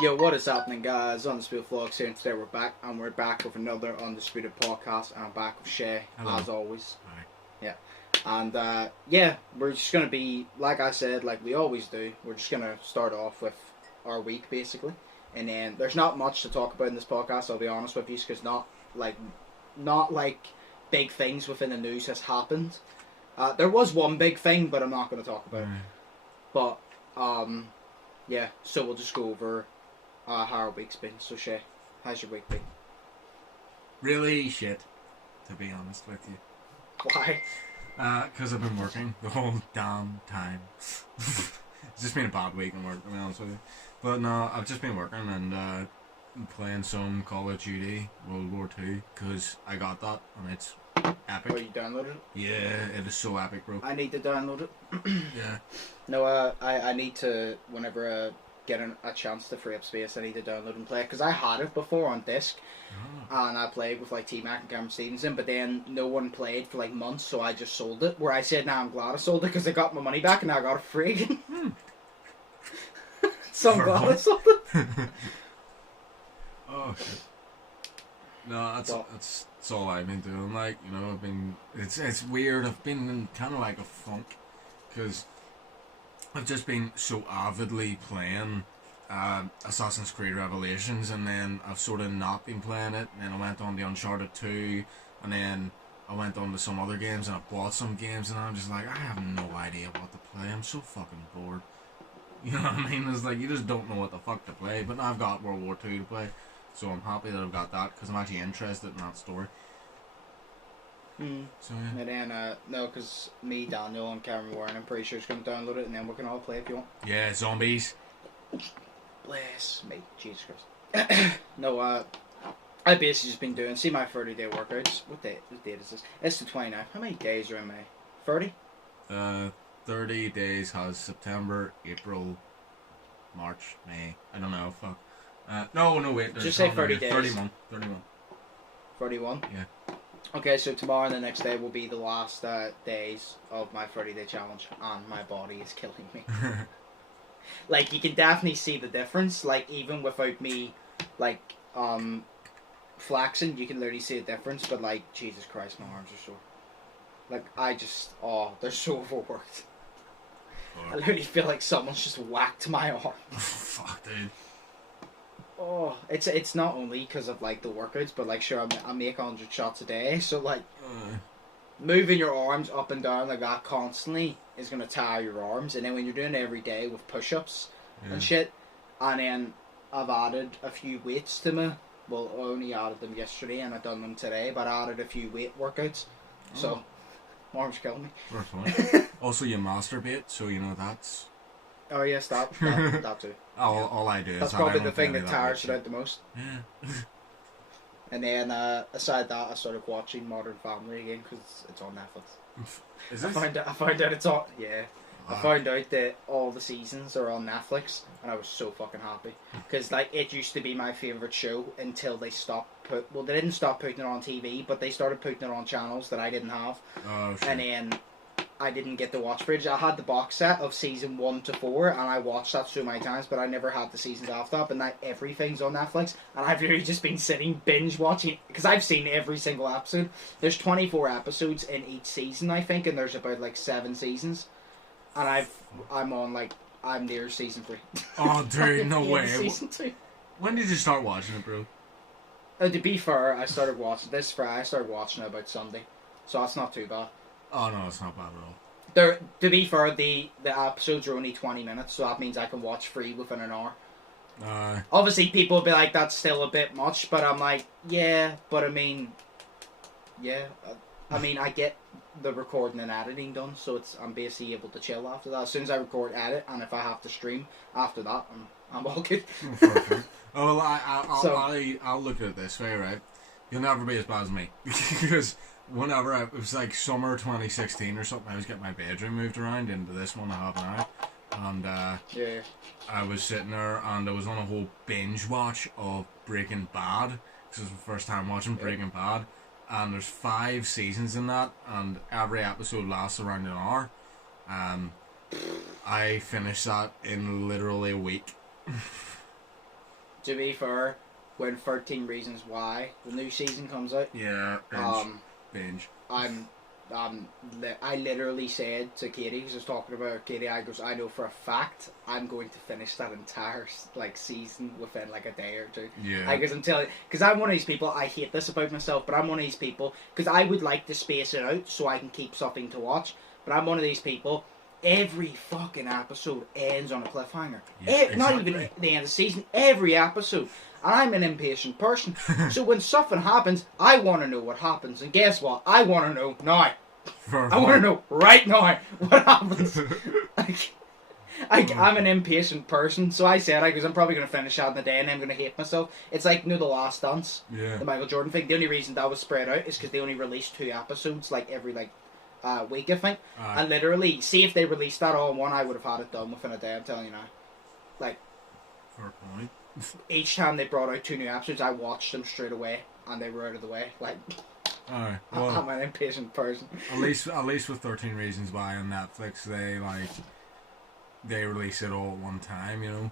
Yo, what is happening, guys? Undisputed Vlogs here, and today we're back, and we're back with another Undisputed podcast, and I'm back with Shay, as always. Hi. Yeah. And, yeah, we're just going to be, like I said, like we always do, we're just going to start off with our week, basically. And then, there's not much to talk about in this podcast, I'll be honest with you, because not big things within the news has happened. There was one big thing, but I'm not going to talk about it. But, yeah, so we'll just go over how our week's been. So, Shay, how's your week been? Really shit, to be honest with you. Why? Because I've been working the whole damn time. It's just been a bad week in work, to be honest with you. But no, I've just been working and playing some Call of Duty World War 2 because I got that and it's epic. Oh, you downloaded it? Yeah, it is so epic, bro. I need to download it. Yeah. No, I need to, whenever get a chance to free up space, I need to download and play it. Because I had it before on disc, and I played with like T-Mac and Cameron Stevenson, but then no one played for like months, so I just sold it. Where I said, nah, I'm glad I sold it because I got my money back and now I got it free again. So I'm glad I sold it. Oh shit. No, that's all I've been doing. Like, you know, I've been. It's weird. I've been in kind of like a funk because I've just been so avidly playing Assassin's Creed Revelations, and then I've sort of not been playing it. And then I went on the Uncharted 2, and then I went on to some other games, and I bought some games, and I'm just like, I have no idea what to play. I'm so fucking bored. You know what I mean? It's like you just don't know what the fuck to play. But now I've got World War 2 to play. So I'm happy that I've got that because I'm actually interested in that story. So yeah. And then, no, because me, Daniel, and Cameron Warren, I'm pretty sure is going to download it and then we can all play if you want. Yeah, zombies. Bless me, Jesus Christ. No, I basically just been doing, see my 30-day workouts. What date is this? It's the 29th. How many days are in May? 30? 30 days has September, April, March, May. I don't know, fuck. No, wait. Just say 30 days. 31. 31? Yeah. Okay, so tomorrow and the next day will be the last days of my 30-day challenge, and my body is killing me. Like, you can definitely see the difference. Like, even without me, like, flexing, you can literally see a difference. But, like, Jesus Christ, my arms are sore. Like, they're so overworked. I literally feel like someone's just whacked my arm. Fuck, dude. Oh, it's not only because of like the workouts, but like sure I make 100 shots a day, so like moving your arms up and down like that constantly is gonna tire your arms, and then when you're doing it every day with push-ups and shit, and then I've added a few weights to me. Well, I only added them yesterday and I've done them today, but I added a few weight workouts, so my arms killing me. Also, you masturbate, so you know that's. Oh yes, that too. All I do is that's probably the thing that tires it out the most. Yeah. And then aside that, I started watching Modern Family again because it's on Netflix. Is it? I found out it's on. Yeah. I found out that all the seasons are on Netflix, and I was so fucking happy because like it used to be my favorite show until they stopped. They didn't stop putting it on TV, but they started putting it on channels that I didn't have. Oh shit. And then I didn't get the watch footage. I had the box set of season 1 to 4, and I watched that so many times, but I never had the seasons after that. But now everything's on Netflix, and I've really just been sitting binge watching because I've seen every single episode. There's 24 episodes in each season, I think, and there's about like 7 seasons. And I'm near season 3. Oh, dude, no way. Season 2. When did you start watching it, bro? To be fair, I started watching this Friday. I started watching it about Sunday, so that's not too bad. Oh no, it's not bad at all. To be fair, the episodes are only 20 minutes, so that means I can watch 3 within an hour. Obviously, people will be like, that's still a bit much, but I'm like, yeah, but I mean, yeah. I mean, I get the recording and editing done, so I'm basically able to chill after that. As soon as I record, edit, and if I have to stream after that, I'm all good. Oh, well, I'll look at it this way, right? You'll never be as bad as me because. Whenever it was like summer 2016 or something, I was getting my bedroom moved around into this one I have now, and I was sitting there and I was on a whole binge watch of Breaking Bad. This was the first time watching Breaking Bad, and there's 5 seasons in that, and every episode lasts around an hour. I finished that in literally a week. to be fair, when 13 Reasons Why, the new season comes out, Yeah, binge. I literally said to Katie, because I was talking about Katie, I know for a fact I'm going to finish that entire season within like a day or two. Yeah. Because I'm one of these people, I hate this about myself, but I'm one of these people, because I would like to space it out so I can keep something to watch, but I'm one of these people, every fucking episode ends on a cliffhanger. Yeah, exactly. Not even the end of the season, every episode. And I'm an impatient person. So when something happens, I want to know what happens. And guess what? I want to know now. I want to know right now what happens. I'm an impatient person. So I said, I'm probably going to finish out in the day and I'm going to hate myself. It's like, The Last Dance. Yeah. The Michael Jordan thing. The only reason that was spread out is because they only released 2 episodes every week, I think. And literally, see if they released that all in one, I would have had it done within a day, I'm telling you now. Fair point. Each time they brought out 2 new episodes, I watched them straight away, and they were out of the way. Alright, well, I'm an impatient person. At least with 13 Reasons Why on Netflix, they release it all at one time, you know?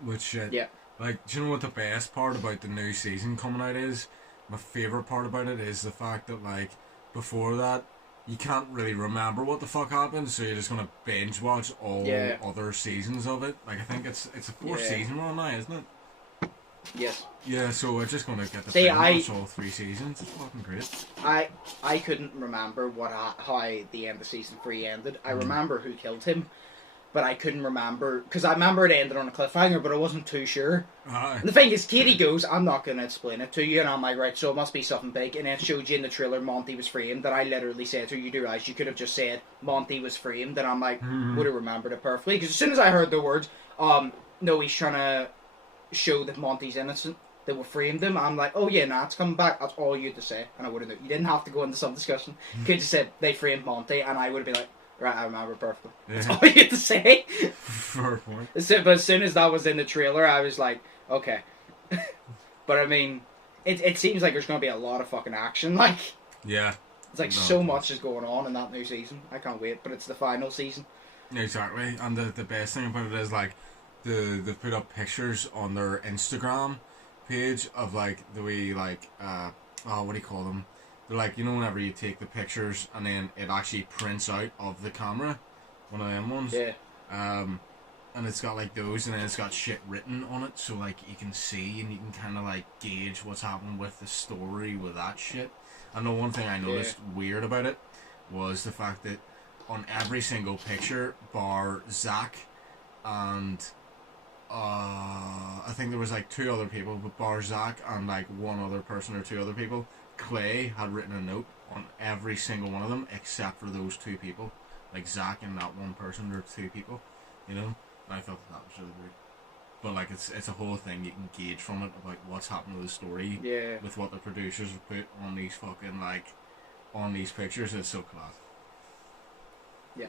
Which, do you know what the best part about the new season coming out is? My favourite part about it is the fact that, before that, you can't really remember what the fuck happened, so you're just gonna binge watch all other seasons of it. I think it's a 4th season run now, isn't it? Yes. Yeah, so we're just gonna get the watch all 3 seasons. It's fucking great. I couldn't remember how the end of season 3 ended. I remember who killed him, but I couldn't remember, because I remember it ended on a cliffhanger, but I wasn't too sure. And the thing is, Katie goes, I'm not going to explain it to you, and I'm like, right, so it must be something big, and then it showed you in the trailer Monty was framed, that I literally said to her, you do realise you could have just said Monty was framed, and I'm like, would have remembered it perfectly, because as soon as I heard the words, no, he's trying to show that Monty's innocent, they will framed him, I'm like, oh yeah, nah, it's coming back, that's all you had to say, and I would have known. You didn't have to go into some discussion, you could have just said, they framed Monty, and I would have been like, right, I remember perfectly. Yeah. That's all you had to say. Fair point. But as soon as that was in the trailer, I was like, okay. But I mean, it seems like there's going to be a lot of fucking action. Yeah. It's so much is going on in that new season. I can't wait, but it's the final season. Exactly. And the best thing about it is, they've put up pictures on their Instagram page of, the way, what do you call them? They're whenever you take the pictures and then it actually prints out of the camera, one of them ones. Yeah. And it's got those, and then it's got shit written on it, so you can see and you can kind of gauge what's happening with the story with that shit. And the one thing I noticed weird about it was the fact that on every single picture, bar Zach and I think there was 2 other people, but bar Zach and one other person or 2 other people, Clay had written a note on every single one of them except for those 2 people. Zach and that one person, they're 2 people, you know? And I thought that was really weird. But it's a whole thing you can gauge from it about what's happened to the story with what the producers have put on these fucking on these pictures. It's so class. Yeah.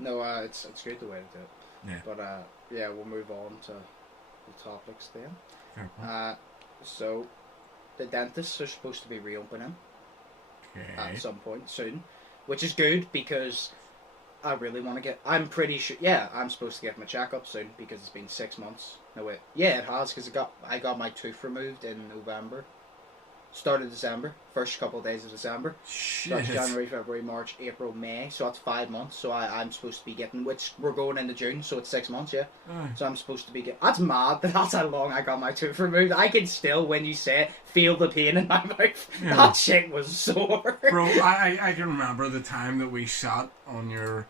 No, it's great the way to do it. Yeah. But we'll move on to the topics then. Fair point. So the dentists are supposed to be reopening at some point soon, which is good because I really want to get. I'm pretty sure. Yeah, I'm supposed to get my checkup soon because it's been 6 months. No wait. Yeah, it has because I got my tooth removed in November. Start of December, first couple of days of December. Shit. That's January, February, March, April, May. So that's 5 months. So I'm supposed to be getting, which we're going into June, so it's 6 months, yeah. So I'm supposed to be getting. That's mad. That's how long I got my tooth removed. I can still, when you say it, feel the pain in my mouth. Yeah. That shit was sore. Bro, I can remember the time that we sat on your,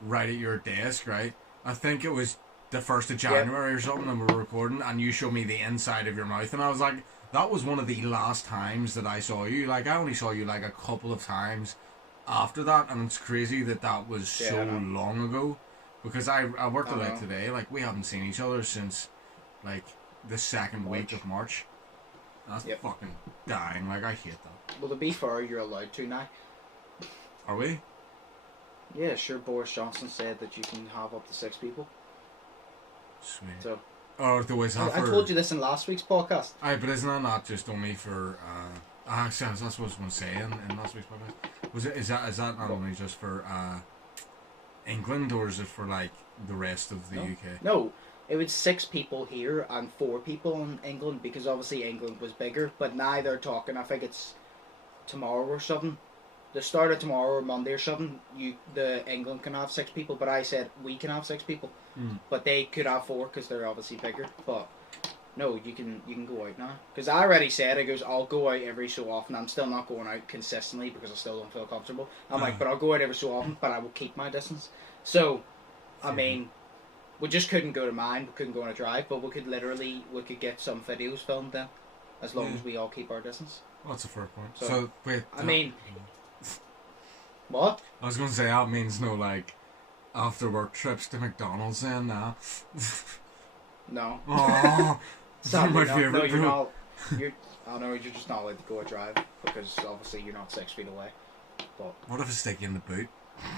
right at your desk, right? I think it was the 1st of January or something, and we were recording, and you showed me the inside of your mouth, and I was like, that was one of the last times that I saw you. I only saw you a couple of times after that, and it's crazy that was so long ago. Because I worked it out today. We haven't seen each other since the 2nd week of March. That's fucking dying. I hate that. Well, to be fair, you're allowed to now. Are we? Yeah, sure. Boris Johnson said that you can have up to 6 people. Sweet. So. Or there was I told you this in last week's podcast. Aye, but isn't that not just only for? Actually, that's what I was going to say in last week's podcast. Is that not only just for England, or is it for the rest of the UK? No, it was 6 people here and 4 people in England, because obviously England was bigger. But now they're talking, I think it's tomorrow or something. The start of tomorrow or Monday or something, the England can have 6 people, but I said we can have 6 people. But they could have 4 because they're obviously bigger. But no, you can go out now. Because I already said, it goes, I'll go out every so often. I'm still not going out consistently because I still don't feel comfortable. I'm like, but I'll go out every so often, but I will keep my distance. So, I mean, we just couldn't go to mine, we couldn't go on a drive, but we could get some videos filmed then, as long as we all keep our distance. Well, that's a fair point. So wait. I mean, what? I was going to say, that means no, like, after work trips to McDonald's then, now. No. Oh, Sadly, my favourite. No, you're not. You're just not allowed to go a drive because obviously you're not 6 feet away. But what if I stick you in the boot?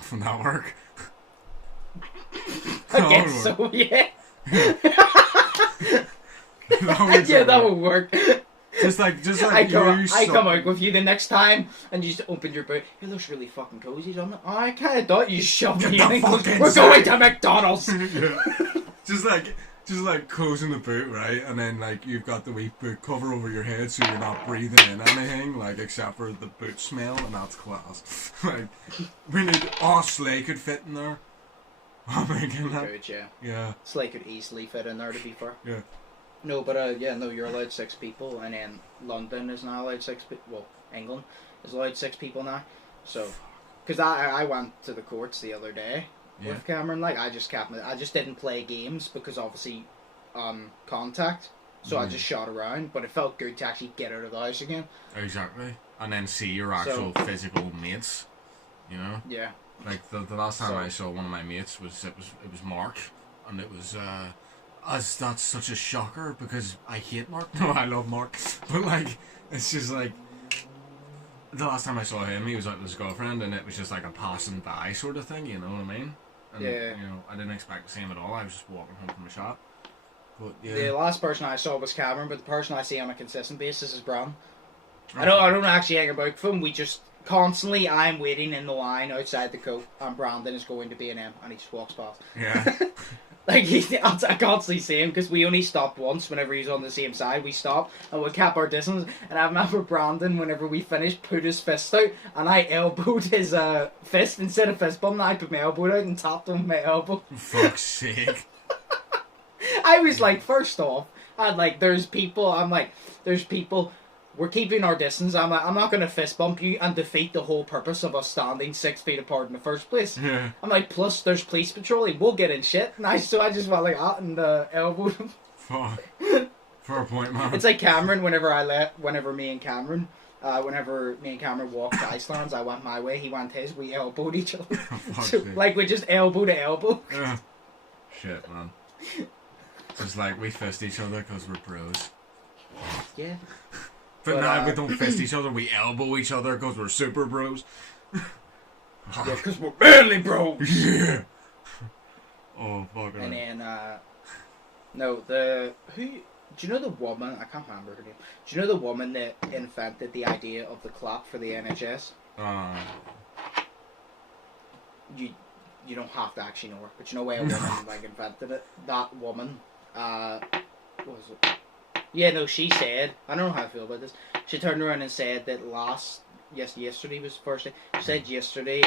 From that work? I guess so, yeah. that would work. Just like I come out with you the next time and you just open your boot. It looks really fucking cozy, doesn't it? Oh, I kind of thought you shoved me in. We're going to McDonald's. Yeah. Just like closing the boot, right? And then like you've got the wee boot cover over your head so you're not breathing in anything, like except for the boot smell, and that's class. Like Slay could fit in there. I'm thinking that. Good, yeah. Yeah. Slay could easily fit in there, to be fair. Yeah. No, but you're allowed 6 people, and then London is now allowed 6 people. Well, England is allowed 6 people now. So, because I went to the courts the other day with Cameron. Like, I just didn't play games because obviously, contact. So I just shot around, but it felt good to actually get out of the house again. Exactly, and then see your actual physical mates. You know. Yeah. Like the last time I saw one of my mates was Mark, and it was that's such a shocker because I hate Mark. No, I love Mark, but like it's just like the last time I saw him, he was out with his girlfriend, and it was just like a passing by sort of thing. You know what I mean? And, yeah. You know, I didn't expect to see him at all. I was just walking home from the shop. But yeah. The last person I saw was Cameron, but the person I see on a consistent basis is Brown. Okay. I don't actually hang about with him. We just constantly, I'm waiting in the line outside the coat, and Brandon is going to B&M, and he just walks past. Yeah. Like, I constantly see him, because we only stopped once whenever he's on the same side. We stopped, and we kept our distance, and I remember Brandon, whenever we finished, put his fist out, and I elbowed his fist, instead of fist bumping, I put my elbow out and tapped him with my elbow. Fuck's sake. I was like, first off, there's people, we're keeping our distance. I'm like, I'm not going to fist bump you and defeat the whole purpose of us standing 6 feet apart in the first place. Yeah. I'm like, plus there's police patrolling, we'll get in shit. And I just went like that and elbowed him. Fuck. Fair point, man. It's like Cameron, whenever me and Cameron walked to Iceland, I went my way, he went his, we elbowed each other. So, like, we just elbow to elbow. Yeah. Shit, man. Just like, we fist each other because we're bros. Yeah. But now we don't fist each other, we elbow each other because we're super bros. Yeah, because we're manly bros. Yeah. Oh, fucking. And then, do you know the woman, I can't remember her name, do you know the woman that invented the idea of the clock for the NHS? You don't have to actually know her, but you know why a woman invented it? That woman, what was it? Yeah, no, she said, I don't know how I feel about this, she turned around and said that yesterday was the first day, she said yesterday,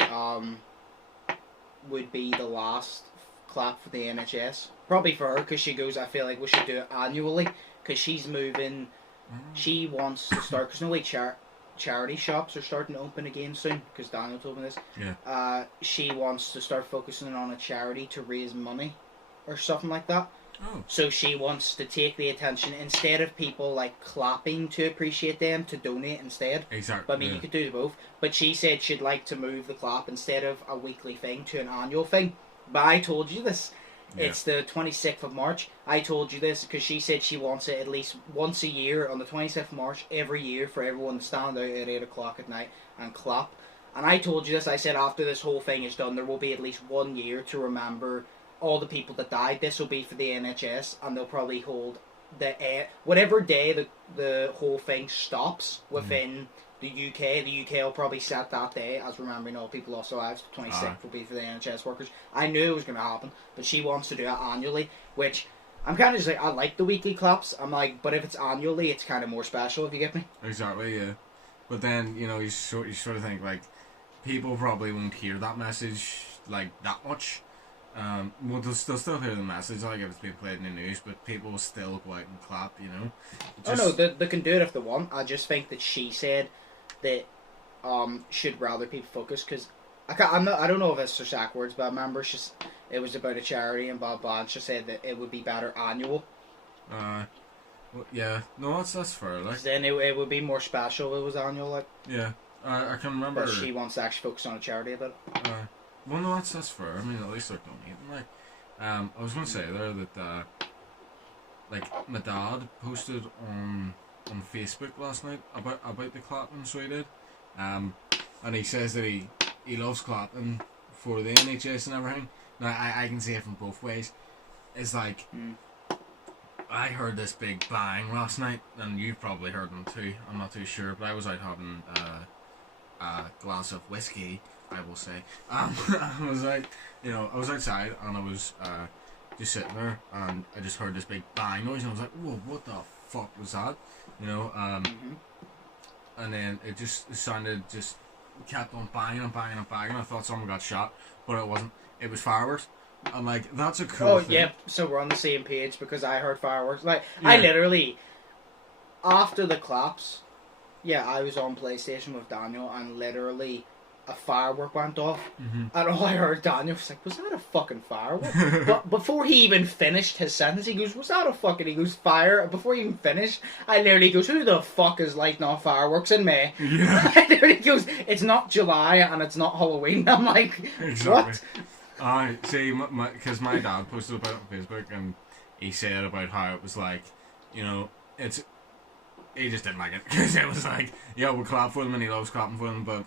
would be the last clap for the NHS. Probably for her, because she goes, I feel like we should do it annually, because she's moving, she wants to start, because charity shops are starting to open again soon, because Daniel told me this. Yeah. She wants to start focusing on a charity to raise money, or something like that. Oh. So she wants to take the attention, instead of people like clapping to appreciate them, to donate instead. Exactly. But I mean, you could do both. But she said she'd like to move the clap instead of a weekly thing to an annual thing. But I told you this. Yeah. It's the 26th of March. I told you this because she said she wants it at least once a year on the 26th of March every year for everyone to stand out at 8 o'clock at night and clap. And I told you this. I said after this whole thing is done, there will be at least 1 year to remember all the people that died. This will be for the NHS, and they'll probably hold whatever day the whole thing stops within the UK. The UK will probably set that day as remembering all people lost their lives. The 26th will be for the NHS workers. I knew it was going to happen, but she wants to do it annually, which I'm kind of just like, I like the weekly claps. I'm like, but if it's annually, it's kind of more special, if you get me. Exactly, yeah. But then, you know, you sort of think, like, people probably won't hear that message, like, that much. Well, they'll still hear the message, like, if it's being played in the news, but people will still go out and clap, you know? Oh, no, they can do it if they want. I just think that she said that should rather people focus, because I don't know if it's just backwards, but I remember it was about a charity and blah blah, and she said that it would be better annual. Well, yeah, no, that's fair, like. Then it would be more special if it was annual, like. Yeah, I can remember. But she wants to actually focus on a charity about it. Well, no, that's fair. I mean, at least they're donating. Like, I was gonna say there that like my dad posted on Facebook last night about the clapping, so he did. And he says that he loves clapping for the NHS and everything. Now I can see it from both ways. It's like I heard this big bang last night, and you've probably heard them too. I'm not too sure, but I was out having a glass of whiskey, I will say. I was like, you know, I was outside and I was just sitting there, and I just heard this big bang noise, and I was like, whoa, what the fuck was that? You know, and then it sounded, just kept on banging and banging and banging. I thought someone got shot, but it wasn't. It was fireworks. I'm like, that's a cool thing. Yeah, so we're on the same page, because I heard fireworks. Like, Yeah. I literally, after the claps, I was on PlayStation with Daniel, and literally a firework went off, and all I heard Daniel was like, was that a fucking firework? But before he even finished his sentence, he goes, was that a fucking, he goes, fire? Before he even finished, I literally goes, who the fuck is lighting off fireworks in May? Yeah. I literally goes, it's not July, and it's not Halloween. I'm like, Exactly. what? I see, because my dad posted about it on Facebook, and he said about how it was like, you know, he just didn't like it, because it was like, yeah, we'll clap for them, and he loves clapping for them, but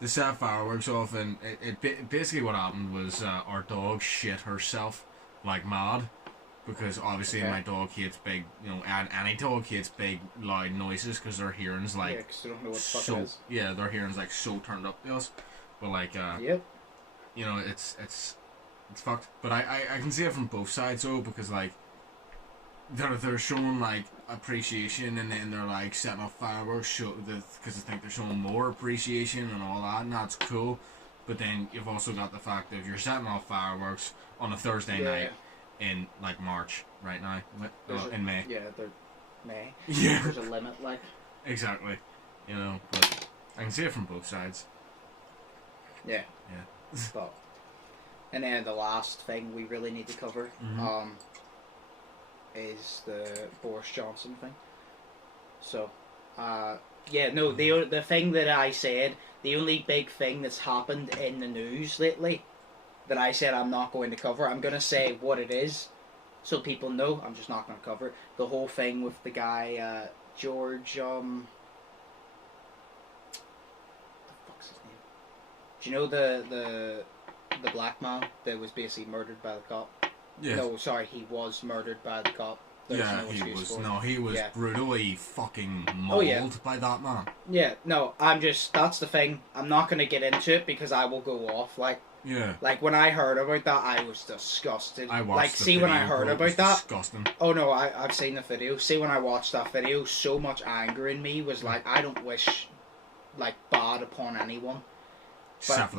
they set fireworks off, and it basically what happened was our dog shit herself like mad, because obviously my dog hates big, you know, any dog hates big loud noises, because their hearing's like, because they don't know what the fuck it is. Yeah, their hearing's like so turned up to us, but like you know, it's fucked. But I can see it from both sides though, because like they're showing like appreciation, and then they're like setting off fireworks because I think they're showing more appreciation and all that, and that's cool. But then you've also got the fact that if you're setting off fireworks on a Thursday night in like March right now, in May. Yeah, they're May. Yeah. There's a limit, like. Exactly. You know, but I can see it from both sides. Yeah. Yeah. But, and then the last thing we really need to cover, is the Boris Johnson thing. So, the thing that I said, the only big thing that's happened in the news lately that I said I'm not going to cover, I'm going to say what it is so people know. I'm just not going to cover it. The whole thing with the guy, George, what the fuck's his name? Do you know the black man that was basically murdered by the cop? Yeah. No, sorry, he was murdered by the cop. He was brutally fucking mauled by that man. Yeah, no, that's the thing. I'm not going to get into it because I will go off, like. Yeah. Like, when I heard about that, I was disgusted. I watched like, the see, video, when I heard about that. Disgusting. Oh, no, I've seen the video. See, when I watched that video, so much anger in me was like, I don't wish, like, bad upon anyone. But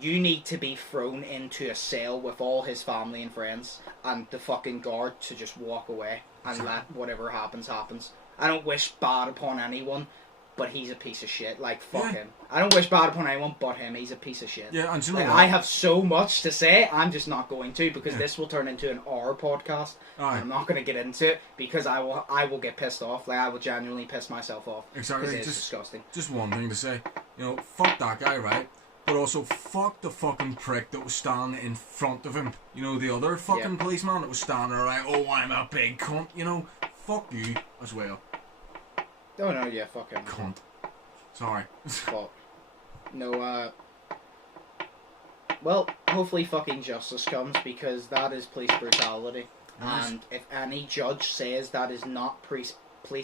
you need to be thrown into a cell with all his family and friends, and the fucking guard to just walk away and let whatever happens. I don't wish bad upon anyone, but he's a piece of shit. Like, fuck him. I don't wish bad upon anyone but him. He's a piece of shit. Yeah, and you know like, I have so much to say, I'm just not going to, because this will turn into an hour podcast. I'm not going to get into it because I will get pissed off. Like, I will genuinely piss myself off. Exactly. It's disgusting. Just one thing to say. You know, fuck that guy, right? But also, fuck the fucking prick that was standing in front of him. You know, the other fucking policeman that was standing there like, oh, I'm a big cunt. You know, fuck you as well. Oh, no, yeah, fuck him. Cunt. Sorry. But, no, well, hopefully fucking justice comes, because that is police brutality. Nice. And if any judge says that is not police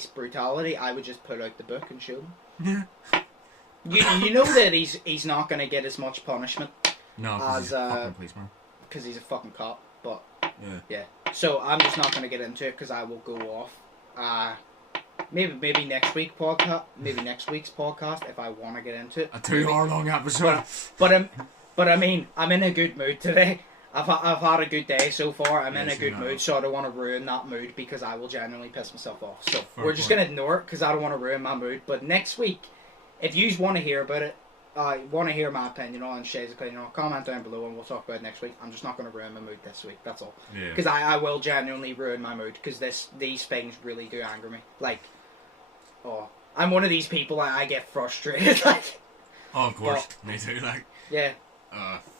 brutality, I would just pull out the book and show him. Yeah. You know that he's not going to get as much punishment as he's a fucking policeman. Because he's a fucking cop, but Yeah. So I'm just not going to get into it because I will go off. Maybe next week's podcast if I want to get into it. A 2-hour long episode. But I mean, I'm in a good mood today. I've had a good day so far. I'm in a good mood, so I don't want to ruin that mood because I will genuinely piss myself off. So we're just going to ignore it because I don't want to ruin my mood. But next week, if you want to hear about it, want to hear my opinion on Shay's opinion, comment down below and we'll talk about it next week. I'm just not going to ruin my mood this week, that's all. Because I will genuinely ruin my mood because these things really do anger me. Like, I'm one of these people, I get frustrated. Like, of course, me too, like. Yeah.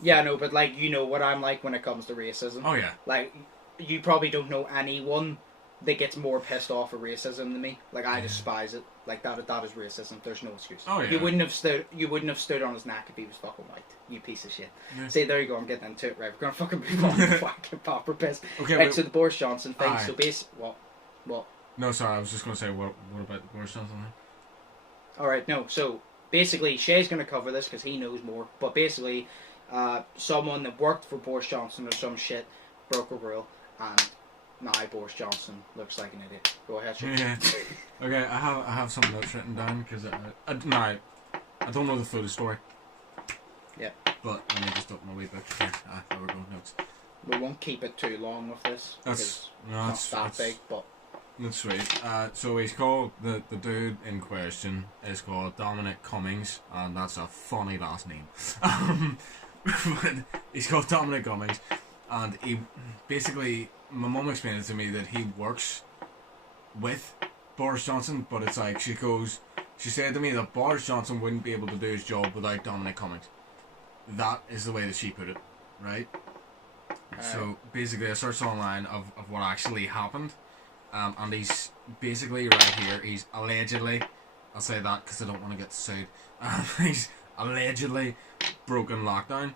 Yeah, no, but like, you know what I'm like when it comes to racism. Oh yeah. Like, you probably don't know anyone that gets more pissed off at racism than me. Like, I despise it. Like, that is racism. There's no excuse. Oh yeah. You wouldn't have stood on his neck if he was fucking white. You piece of shit. Yeah. See, there you go. I'm getting into it. Right, we're gonna fucking move on. Fucking popper piss. Okay. Right, so the Boris Johnson thing. So what? No, sorry. I was just gonna say what about the Boris Johnson thing? All right. No. So basically, Shay's gonna cover this because he knows more. But basically, someone that worked for Boris Johnson or some shit broke a rule, and now Boris Johnson looks like an idiot. Go ahead, Shay. Yeah. Okay, I have some notes written down because I don't know the full story. Yeah. But let me just open my wee book here. There we go, notes. We won't keep it too long with this. It's not that big, but. That's sweet. So he's called, the dude in question is called Dominic Cummings, and that's a funny last name. He's called Dominic Cummings, and he basically, my mum explained to me that he works with Boris Johnson, but it's like, she said to me that Boris Johnson wouldn't be able to do his job without Dominic Cummings. That is the way that she put it, right? So basically I searched online of what actually happened. And he's basically right here. He's allegedly, I'll say that because I don't want to get sued. He's allegedly broken lockdown.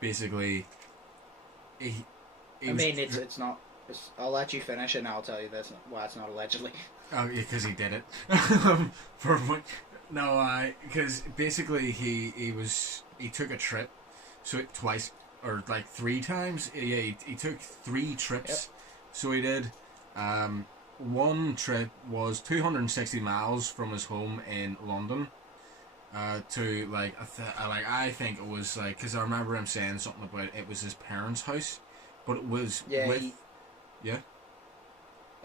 Basically, it's not. I'll let you finish it and I'll tell you this. Why it's not allegedly. Oh, yeah, because he did it. Because basically he took a trip, so twice or like 3 times. Yeah, he took 3 trips. Yep. So he did. One trip was 260 miles from his home in London to like I think it was like, because I remember him saying something about it was his parents' house, but it was it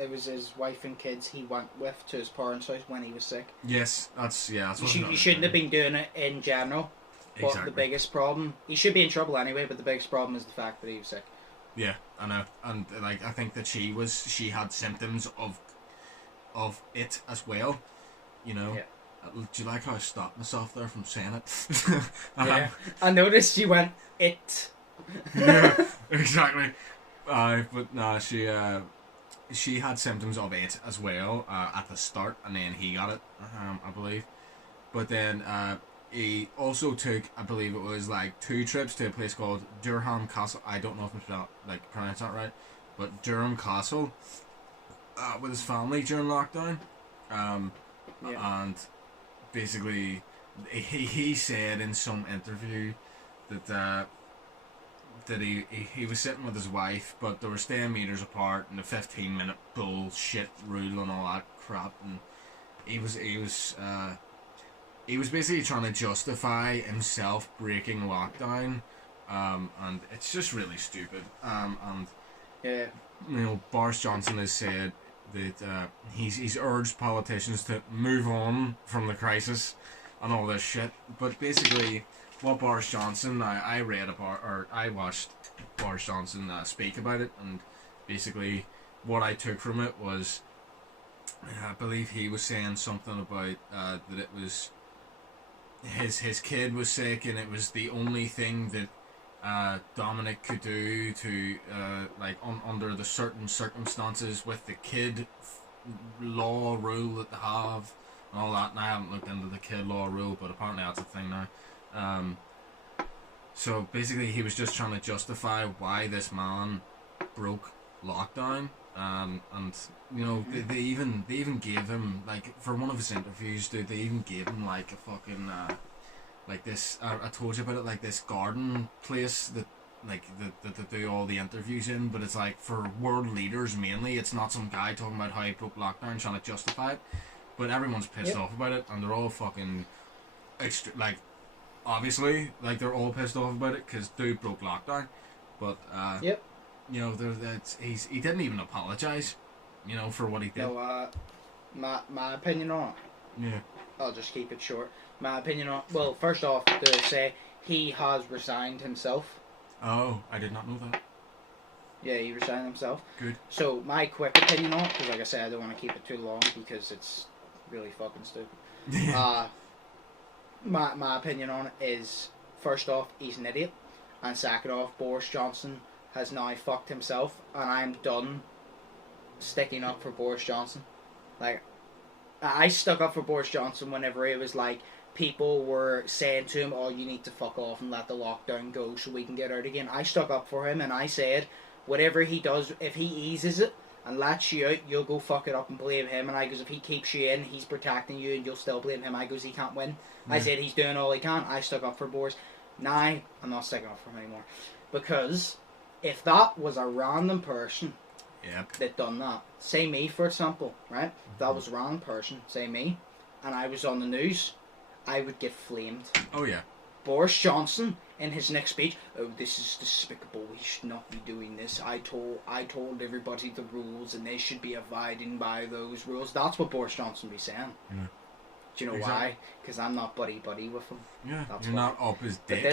was his wife and kids he went with to his parents' house when he was sick. Yes, that's what you shouldn't have been doing it in general. But exactly. The biggest problem, he should be in trouble anyway, but the biggest problem is the fact that he was sick. Yeah, I know, and like I think that she had symptoms of it as well, you know. Yeah. Do you like how I stopped myself there from saying it? Yeah, I noticed you went it. Yeah, exactly. But no, she had symptoms of it as well at the start, and then he got it, I believe. But then he also took, I believe it was like 2 trips to a place called Durham Castle. I don't know if I'm pronouncing that right, but Durham Castle with his family during lockdown. And basically he said in some interview that he was sitting with his wife, but they were staying meters apart, and the 15-minute bullshit rule and all that crap, and he was basically trying to justify himself breaking lockdown, and it's just really stupid. And yeah, you know, Boris Johnson has said that he's urged politicians to move on from the crisis and all this shit. But basically, what Boris Johnson, I watched Boris Johnson speak about it, and basically what I took from it was, I believe he was saying something about that it was his kid was sick, and it was the only thing that Dominic could do to under the certain circumstances with the kid law rule that they have and all that. And I haven't looked into the kid law rule, but apparently that's a thing now. So basically he was just trying to justify why this man broke lockdown. And you know, they even gave him, like, for one of his interviews, they even gave him like a fucking like this, I told you about it, like this garden place that like that do all the interviews in, but it's like for world leaders mainly. It's not some guy talking about how he broke lockdown trying to justify it, but everyone's pissed off about it, and they're all fucking like obviously like they're all pissed off about it because dude broke lockdown, but you know he didn't even apologize, you know, for what he did. No, my opinion on it. Yeah. I'll just keep it short. My opinion on, well, first off, to say he has resigned himself. Oh, I did not know that. Yeah, he resigned himself. Good. So my quick opinion on it, because like I said, I don't want to keep it too long because it's really fucking stupid. My opinion on it is, first off, he's an idiot, and second off, Boris Johnson has now fucked himself, and I'm done sticking up for Boris Johnson. Like, I stuck up for Boris Johnson whenever it was like people were saying to him, "Oh, you need to fuck off and let the lockdown go so we can get out again." I stuck up for him and I said, whatever he does, if he eases it and lets you out, you'll go fuck it up and blame him. And I goes, if he keeps you in, he's protecting you and you'll still blame him. I goes, he can't win. I said he's doing all he can. I stuck up for Boris. Now I'm not sticking up for him anymore, because if that was a random person that done that, say me for example, right? If that was a random person, say me, and I was on the news, I would get flamed. Oh yeah. Boris Johnson in his next speech, "Oh, this is despicable. We should not be doing this. I told everybody the rules, and they should be abiding by those rules." That's what Boris Johnson be saying. Yeah. Do you know why? Because I'm not buddy with him. Yeah. That's you're why. not up his dick. But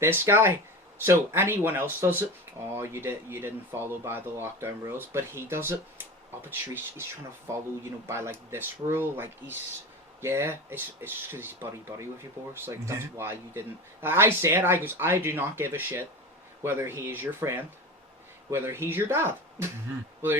this guy. So anyone else does it? Oh, you didn't follow by the lockdown rules, but he does it. Oh, but he's trying to follow, you know, by like this rule. Like it's because he's buddy with you, Boris. Like that's why you didn't. I do not give a shit whether he is your friend, whether he's your dad, whether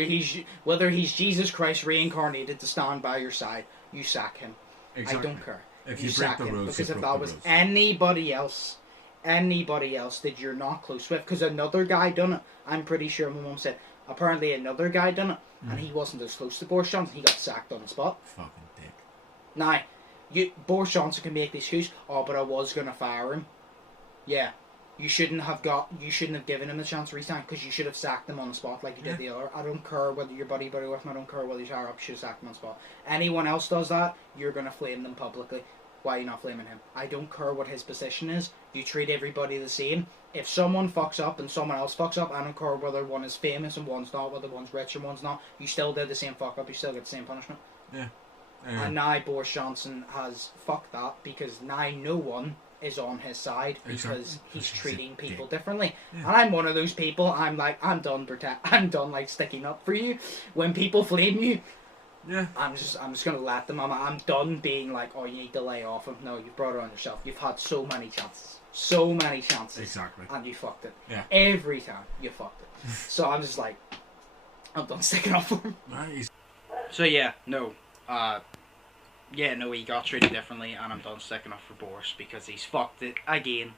he's Jesus Christ reincarnated to stand by your side. You sack him. Exactly. I don't care. If you break the rules, because if that was anybody else that you're not close with, because another guy done it. I'm pretty sure my mum said apparently another guy done it, and he wasn't as close to Boris Johnson. He got sacked on the spot. Fucking dick. Now, Boris Johnson can make the excuse, "Oh, but I was gonna fire him." Yeah, you shouldn't have given him a chance to resign, because you should have sacked him on the spot like you did the other. I don't care whether you're buddy with him. I don't care whether you're higher up. You should have sacked him on the spot. Anyone else does that, you're gonna flame them publicly. Why are you not flaming him? I don't care what his position is. You treat everybody the same. If someone fucks up and someone else fucks up, I don't care whether one is famous and one's not, whether one's rich and one's not. You still did the same fuck up. You still get the same punishment. Yeah. And now Boris Johnson has fucked that, because now no one is on his side, because he's treating people differently. Yeah. And I'm one of those people. I'm like, I'm done like sticking up for you. When people flame you, I'm just gonna let them. I'm done being like, "Oh, you need to lay off him." No, you've brought it on yourself. You've had so many chances. Exactly. And you fucked it. Yeah. Every time you fucked it. So I'm just like, I'm done sticking up for him. Nice. So he got treated differently, and I'm done sticking up for Boris because he's fucked it again.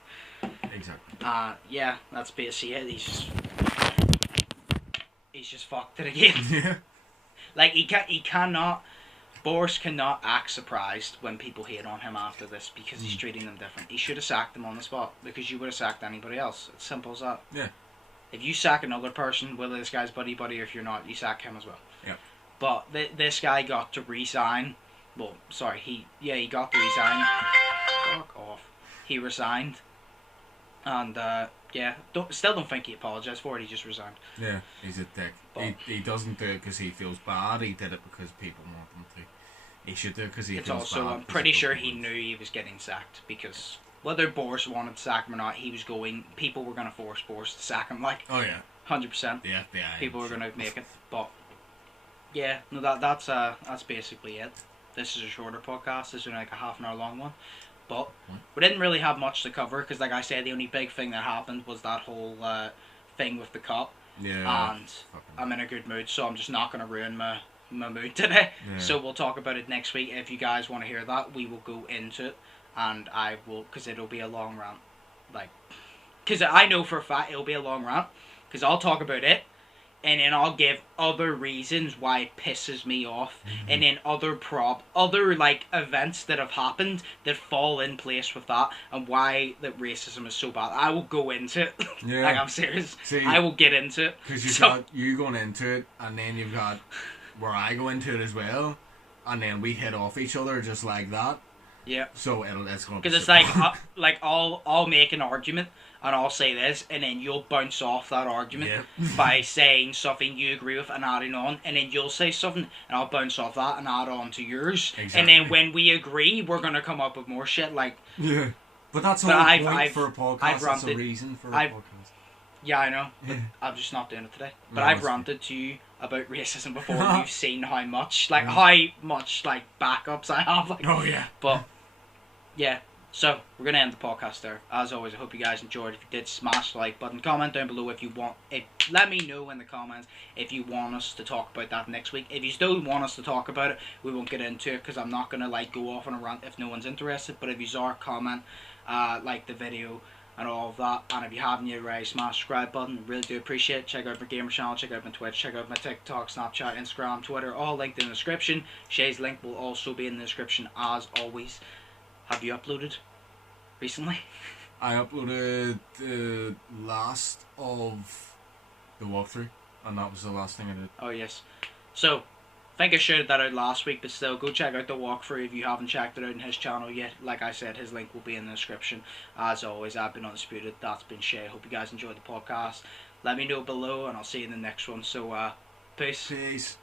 Exactly. That's basically it. He's just fucked it again. Yeah. Like Boris cannot act surprised when people hate on him after this, because he's treating them different. He should have sacked them on the spot, because you would have sacked anybody else. It's simple as that. Yeah. If you sack another person, whether this guy's buddy or if you're not, you sack him as well. Yeah. But this guy got to resign. Well, sorry, he got to resign. Fuck off. He resigned. And still don't think he apologised for it. He just resigned. Yeah, he's a dick. He doesn't do it because he feels bad. He did it because people want him to. He should do it because he feels bad. It's also, I'm pretty sure he knew he was getting sacked, because whether Boris wanted to sack him or not, people were going to force Boris to sack him. Like, oh yeah, 100%. The FBI. People were going to make it. But yeah, no, that's basically it. This is a shorter podcast. This is like a half an hour long one. But we didn't really have much to cover, because like I said, the only big thing that happened was that whole thing with the cop. Yeah. And I'm in a good mood, so I'm just not going to ruin my mood today. Yeah. So we'll talk about it next week. If you guys want to hear that, we will go into it, and I will, because it'll be a long rant. Like, because I know for a fact it'll be a long rant, because I'll talk about it, and then I'll give other reasons why it pisses me off, and then other like events that have happened that fall in place with that, and why that racism is so bad. I will go into it. Yeah. Like, I'm serious. See, I will get into it. Because you've got you going into it, and then you've got where I go into it as well, and then we hit off each other just like that. Yeah. So it's going to because it's like I'll make an argument and I'll say this, and then you'll bounce off that argument by saying something you agree with and adding on, and then you'll say something and I'll bounce off that and add on to yours. Exactly. And then when we agree, we're gonna come up with more shit. Like, yeah, but that's the whole point for a podcast. That's a reason for a podcast. Yeah, I know. But I'm just not doing it today. But I've ranted to you about racism before. And you've seen how much backups I have. Like, oh yeah. But yeah. So, we're going to end the podcast there. As always, I hope you guys enjoyed. If you did, smash the like button. Comment down below if you want. Let me know in the comments if you want us to talk about that next week. If you still want us to talk about it, we won't get into it because I'm not going to like go off on a rant if no one's interested. But if you are, comment, like the video and all of that. And if you haven't yet already, smash the subscribe button. Really do appreciate it. Check out my gamer channel. Check out my Twitch. Check out my TikTok, Snapchat, Instagram, Twitter. All linked in the description. Shay's link will also be in the description as always. Have you uploaded recently? I uploaded the last of the walkthrough, and that was the last thing I did. Oh yes. So, I think I shouted that out last week, but still, go check out the walkthrough if you haven't checked it out in his channel yet. Like I said, his link will be in the description. As always, I've been Undisputed. That's been Shay. Hope you guys enjoyed the podcast. Let me know below, and I'll see you in the next one. So, peace. Peace.